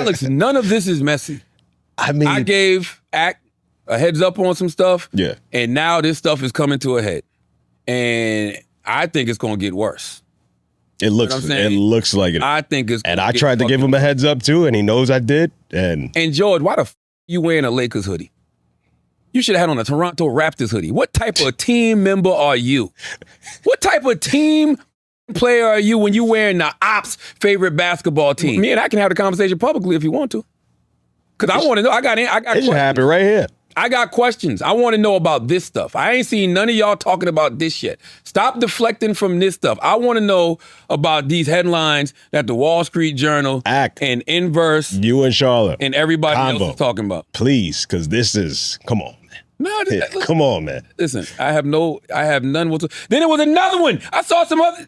Alex, none of this is messy. I mean, I gave Act a heads up on some stuff. Yeah. And now this stuff is coming to a head. And I think it's going to get worse. It looks like it. I think it's And I tried to give him a heads up too, and he knows I did. And George, why the f you wearing a Lakers hoodie? You should have had on a Toronto Raptors hoodie. What type of team member are you? What type of team player are you when you wearing the ops' favorite basketball team? Me and I can have the conversation publicly if you want to. Because I want to know. I got it should happen right here. I got questions. I want to know about this stuff. I ain't seen none of y'all talking about this shit. Stop deflecting from this stuff. I want to know about these headlines that the Wall Street Journal and Inverse, you and Charlotte, and everybody else is talking about. Please, because this is, come on, man. No, come on, man. Listen, I have none whatsoever. Then there was another one. I saw some other,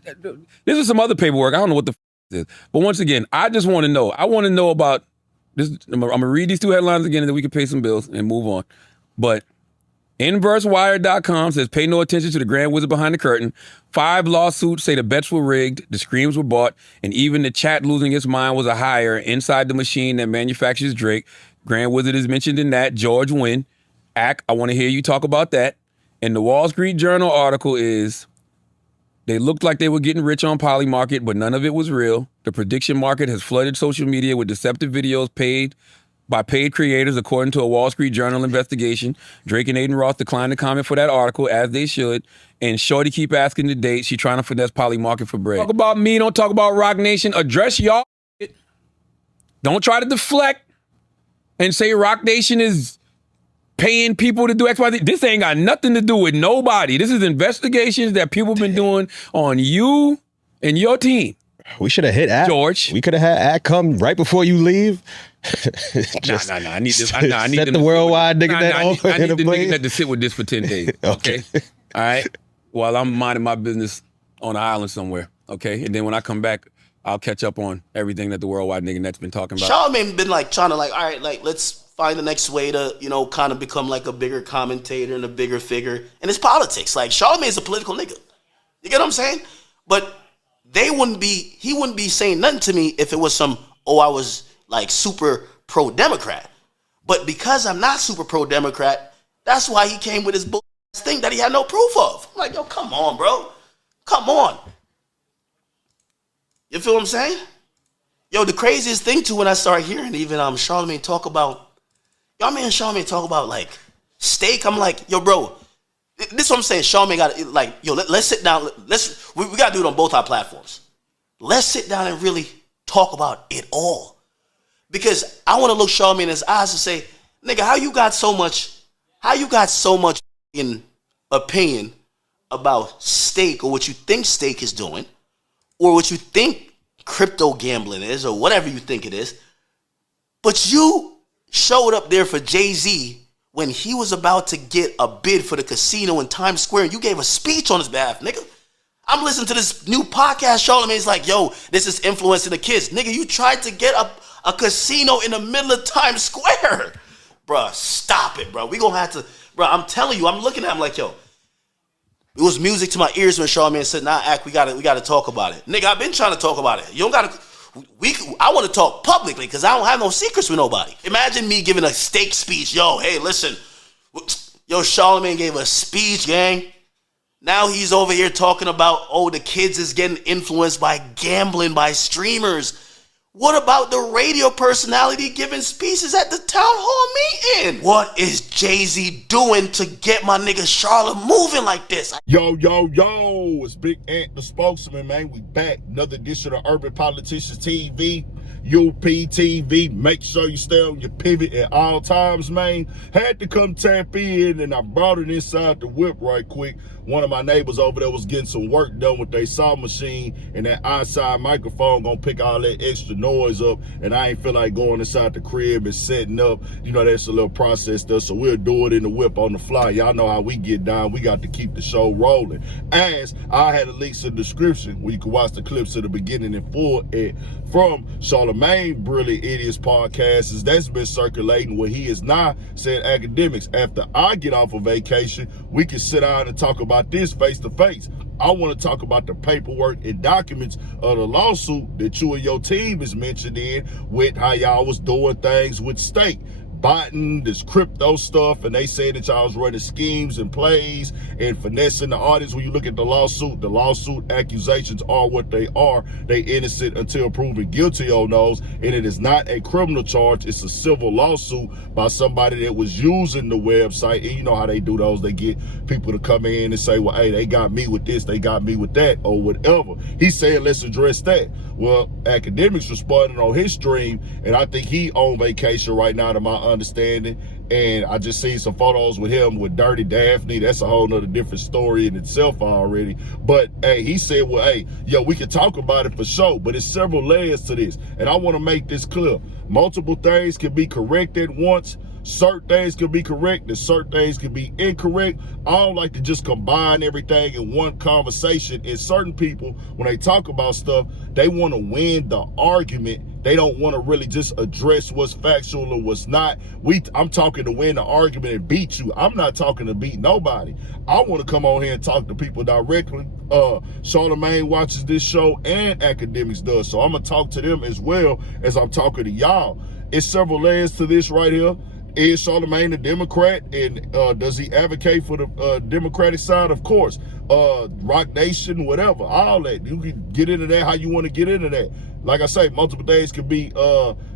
this was some other paperwork. I don't know what the is. But once again, I just want to know. I want to know about this. I'm going to read these two headlines again and then we can pay some bills and move on. But InverseWire.com says, pay no attention to the grand wizard behind the curtain. 5 lawsuits say the bets were rigged, the screams were bought, and even the chat losing its mind was a hire inside the machine that manufactures Drake. Grand Wizard is mentioned in that. George Wynn. Ack, I want to hear you talk about that. And the Wall Street Journal article is, they looked like they were getting rich on Polymarket, but none of it was real. The prediction market has flooded social media with deceptive videos paid by paid creators, according to a Wall Street Journal investigation. Drake and Aiden Ross declined to comment for that article, as they should. And Shorty keep asking to date. She trying to finesse Polymarket for bread. Talk about me, don't talk about Rock Nation. Address y'all. Don't try to deflect and say Rock Nation is paying people to do X, Y, Z. This ain't got nothing to do with nobody. This is investigations that people been doing on you and your team. We should have hit Ack. George. We could have had Ack come right before you leave. Nah. I need this. I need set the worldwide nigga that over. I need the nigga that to sit with this for 10 days. Okay. All right. While I'm minding my business on an island somewhere. Okay. And then when I come back, I'll catch up on everything that the worldwide nigga net's been talking about. Charlamagne been like trying to like, all right, like let's find the next way to, you know, kind of become like a bigger commentator and a bigger figure. And it's politics. Like Charlamagne's a political nigga. You get what I'm saying? But he wouldn't be saying nothing to me if it was some, I was like super pro-Democrat. But because I'm not super pro-Democrat, that's why he came with his bull thing that he had no proof of. I'm like, yo, come on, bro. Come on. You feel what I'm saying? Yo, the craziest thing too, when I started hearing even Charlamagne talk about, y'all man Charlamagne talk about like steak. I'm like, yo, bro, this is what I'm saying. Charlamagne got like, yo, let's sit down. We got to do it on both our platforms. Let's sit down and really talk about it all. Because I want to look Charlamagne in his eyes and say, nigga, how you got so much in opinion about steak or what you think steak is doing or what you think crypto gambling is or whatever you think it is. But you showed up there for Jay-Z when he was about to get a bid for the casino in Times Square and you gave a speech on his behalf, nigga. I'm listening to this new podcast, Charlamagne's like, yo, this is influencing the kids. Nigga, you tried to get a casino in the middle of Times Square. Bruh, stop it, bro. We gonna have to, bro, I'm telling you, I'm looking at him like, yo, it was music to my ears when Charlamagne said, nah, Ack, we gotta talk about it. Nigga, I've been trying to talk about it. You don't gotta, I want to talk publicly because I don't have no secrets with nobody. Imagine me giving a steak speech. Yo, hey, listen. Yo, Charlamagne gave a speech, gang. Now he's over here talking about, the kids is getting influenced by gambling, by streamers. What about the radio personality giving speeches at the town hall meeting? What is Jay-Z doing to get my nigga Charlotte moving like this? Yo, it's Big Ant, the spokesman, man. We back. Another edition of Urban Politicians TV, UPTV. Make sure you stay on your pivot at all times, man. Had to come tap in, and I brought it inside the whip right quick. One of my neighbors over there was getting some work done with their saw machine, and that outside microphone gonna pick all that extra noise up, and I ain't feel like going inside the crib and setting up. You know, that's a little process stuff, so we'll do it in the whip on the fly. Y'all know how we get down. We got to keep the show rolling. As I had the links in the description where you can watch the clips at the beginning and full from Charlamagne Brilliant Idiots podcast, that's been circulating where he is now saying Akademiks, after I get off of vacation, we can sit down and talk about this face to face. I want to talk about the paperwork and documents of the lawsuit that you and your team is mentioned in, with how y'all was doing things with state, botting this crypto stuff, and they say that y'all was running schemes and plays and finessing the audience. When you look at the lawsuit accusations are what they are. They innocent until proven guilty on those, and it is not a criminal charge. It's a civil lawsuit by somebody that was using the website. And you know how they do those. They get people to come in and say, well, hey, they got me with this, they got me with that, or whatever. He said, let's address that. Well, Akademiks responded on his stream, and I think he on vacation right now, to my understanding. And I just seen some photos with him with Dirty Daphne. That's a whole nother different story in itself already. But hey, he said, well, hey, yo, we can talk about it for sure, but it's several layers to this. And I want to make this clear. Multiple things can be corrected once. Certain things can be correct and certain things can be incorrect. I don't like to just combine everything in one conversation. And certain people, when they talk about stuff, they want to win the argument. They don't want to really just address what's factual or what's not. I'm talking to win the argument and beat you. I'm not talking to beat nobody. I want to come on here and talk to people directly. Charlamagne watches this show and Akademiks does. So I'm going to talk to them as well as I'm talking to y'all. It's several layers to this right here. Is Charlamagne a Democrat, and does he advocate for the Democratic side? Of course. Rock Nation, whatever, all that. You can get into that how you want to get into that. Like I say, multiple things can be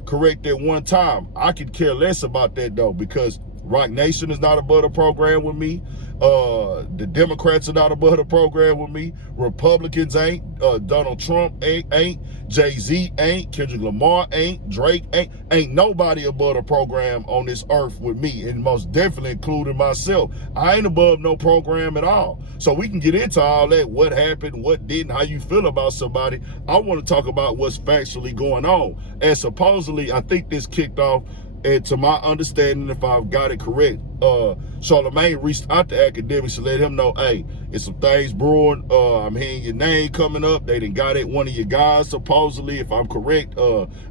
correct at one time. I could care less about that, though, because Rock Nation is not above the program with me. The Democrats are not above the program with me. Republicans ain't. Donald Trump ain't. Jay-Z ain't. Kendrick Lamar ain't. Drake ain't. Ain't nobody above the program on this earth with me, and most definitely including myself. I ain't above no program at all. So we can get into all that, what happened, what didn't, how you feel about somebody. I want to talk about what's factually going on. And supposedly, I think this kicked off, and to my understanding, if I've got it correct, Charlamagne reached out to Akademiks to let him know, hey, it's some things brewing. I'm hearing your name coming up. They done got it, one of your guys, supposedly, if I'm correct,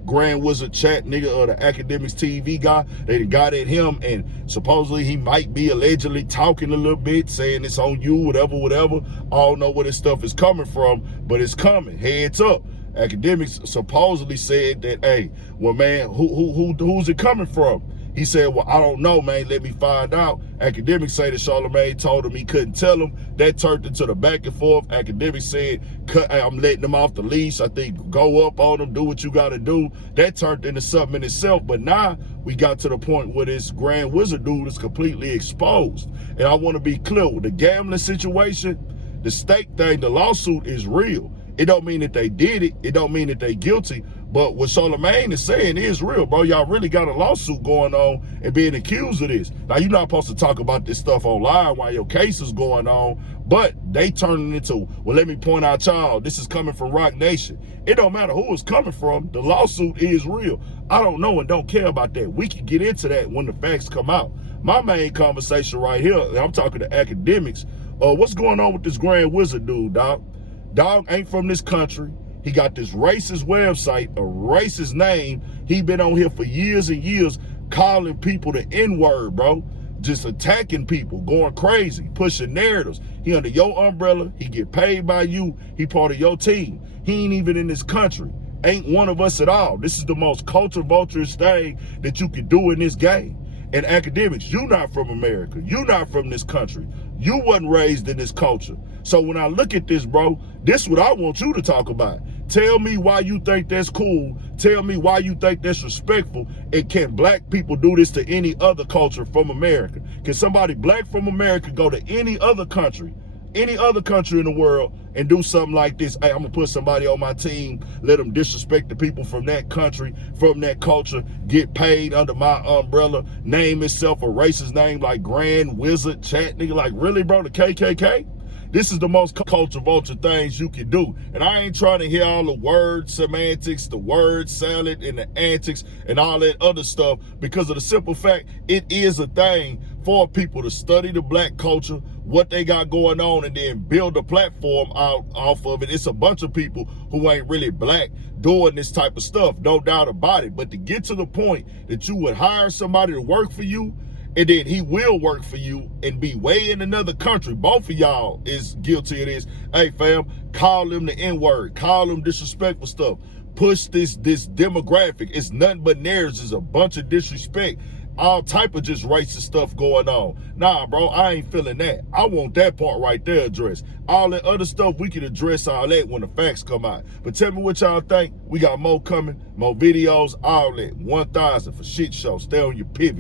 Grand Wizard Chat nigga, the Akademiks TV guy. They done got at him, and supposedly he might be allegedly talking a little bit, saying it's on you, whatever. I don't know where this stuff is coming from, but it's coming. Heads up. Akademiks supposedly said that, hey, well, man, who's it coming from? He said, well, I don't know, man. Let me find out. Akademiks say that Charlamagne told him he couldn't tell him. That turned into the back and forth. Akademiks said, I'm letting him off the leash. I think go up on him, do what you got to do. That turned into something in itself. But now we got to the point where this Grand Wizard dude is completely exposed. And I want to be clear with the gambling situation, the stake thing, the lawsuit is real. It don't mean that they did it. It don't mean that they guilty. But what Charlamagne is saying is real, bro. Y'all really got a lawsuit going on and being accused of this. Now, you're not supposed to talk about this stuff online while your case is going on, but they turning it into, well, let me point out, y'all, this is coming from Rock Nation. It don't matter who it's coming from. The lawsuit is real. I don't know and don't care about that. We can get into that when the facts come out. My main conversation right here, I'm talking to Akademiks. What's going on with this Grand Wizard dude, dog? Dog ain't from this country. He got this racist website, a racist name. He been on here for years and years calling people the N-word, bro. Just attacking people, going crazy, pushing narratives. He under your umbrella. He get paid by you. He part of your team. He ain't even in this country. Ain't one of us at all. This is the most culture vulturous thing that you could do in this game. And Akademiks, you not from America. You not from this country. You wasn't raised in this culture. So when I look at this, bro, this is what I want you to talk about. Tell me why you think that's cool. Tell me why you think that's respectful. And can black people do this to any other culture from America? Can somebody black from America go to any other country in the world and do something like this? Hey, I'm gonna put somebody on my team, let them disrespect the people from that country, from that culture, get paid under my umbrella, name itself a racist name like Grand Wizard Chat, nigga. Like, really, bro, the KKK? This is the most culture vulture things you can do. And I ain't trying to hear all the word semantics, the word salad, and the antics, and all that other stuff, because of the simple fact, it is a thing for people to study the black culture, what they got going on, and then build a platform out off of it. It's a bunch of people who ain't really black doing this type of stuff, no doubt about it. But to get to the point that you would hire somebody to work for you And then he will work for you and be way in another country. Both of y'all is guilty of this. Hey, fam, call him the N-word. Call him disrespectful stuff. Push this demographic. It's nothing but narratives. It's a bunch of disrespect. All type of just racist stuff going on. Nah, bro, I ain't feeling that. I want that part right there addressed. All that other stuff, we can address all that when the facts come out. But tell me what y'all think. We got more coming, more videos, all that. 1,000 for shit show. Stay on your pivot.